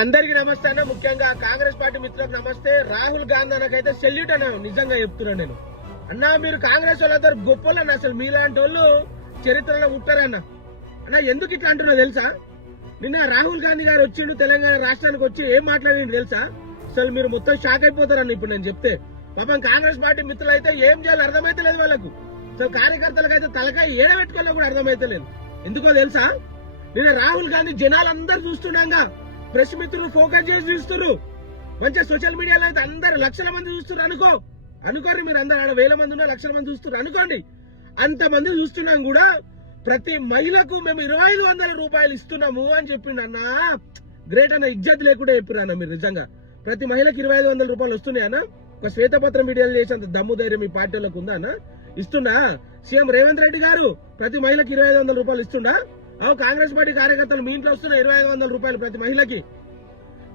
అందరికి నమస్తే అన్న. ముఖ్యంగా కాంగ్రెస్ పార్టీ మిత్రులకు నమస్తే. రాహుల్ గాంధీ అన్నకైతే సెల్యూట్ అన్న. నిజంగా చెప్తున్నాను నేను. అన్నా మీరు కాంగ్రెస్ వాళ్ళందరూ గొప్పలన్న. అసలు మీలాంటి వాళ్ళు చరిత్రలో ఉంటారన్న. అన్న ఎందుకు ఇట్లా అంటున్నా తెలుసా? నిన్న రాహుల్ గాంధీ గారు వచ్చిండు తెలంగాణ రాష్ట్రానికి వచ్చి ఏం మాట్లాడిండు తెలుసా? అసలు మీరు మొత్తం షాక్ అయిపోతారన్న ఇప్పుడు నేను చెప్తే. పాపం కాంగ్రెస్ పార్టీ మిత్రులు అయితే ఏం చేయాలో అర్థమైతే లేదు వాళ్ళకు. అసలు కార్యకర్తలకు అయితే తలకాయ ఏడబెట్టుకోవాలో కూడా అర్థమైతే లేదు. ఎందుకో తెలుసా? నిన్న రాహుల్ గాంధీ జనాలందరూ చూస్తున్నాగా, ప్రెస్ మిత్రులు ఫోకస్ చేసి చూస్తున్నారు. మంచిగా సోషల్ మీడియాలో అయితే అందరు లక్షల మంది చూస్తున్నారు అనుకోండి. మీరు అందరు ఆడ వేల మంది ఉన్నా లక్షల మంది చూస్తున్నారు అనుకోండి. అంతమంది చూస్తున్నాం కూడా ప్రతి మహిళకు మేము 2500 రూపాయలు ఇస్తున్నాము అని చెప్పిండు అన్న. గ్రేట్ అన్న. ఇజ్జత్ లేకుండా చెప్పారు అన్న మీరు. నిజంగా ప్రతి మహిళకి 2500 రూపాయలు వస్తున్నాయన్న. ఒక శ్వేతపత్రం వీడియోలు చేసేంత దమ్ము ధైర్యం ఈ పార్టీలకు ఉందా అన్న? ఇస్తున్నా సీఎం రేవంత్ రెడ్డి గారు ప్రతి మహిళకి 2500 రూపాయలు ఇస్తున్నా. కాంగ్రెస్ పార్టీ కార్యకర్తలు మీ ఇంట్లో వస్తున్న 2500 రూపాయలు ప్రతి మహిళకి.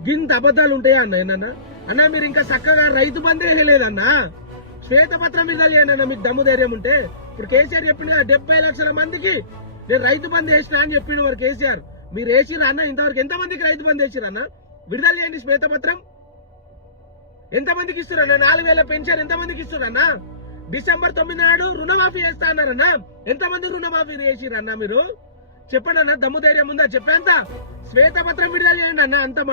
గింత అబద్ధాలు ఉంటాయా అన్న? ఏనన్నా అన్న మీరు ఇంకా చక్కగా రైతు బంధే వేయలేదన్నా. శ్వేతపత్రం మీద చేయనన్నా మీకు దమ్ము ధైర్యం ఉంటే. ఇప్పుడు కేసీఆర్ చెప్పిండు 70 లక్షల మందికి నేను రైతు బంధు వేసినా అని చెప్పిండు వారు కేసీఆర్. మీరు వేసిరా అన్న? ఇంతవరకు ఎంతమందికి రైతు బంధు వేసిరన్నా? విడుదల చేయండి శ్వేతపత్రం. ఎంతమందికి ఇస్తున్నారన్నా? 4000 పెన్షన్ ఎంతమందికి ఇస్తున్నారన్నా? డిసెంబర్ 9 నాడు రుణమాఫీ చేస్తా అన్నారన్నా. ఎంతమంది రుణమాఫీ చేసిరన్నా మీరు? చెప్పండి అన్న. దమ్ము ధైర్యం ఉందా చెప్పేంత? శ్వేతపత్రం విడుదల చేయండి అన్న. అంత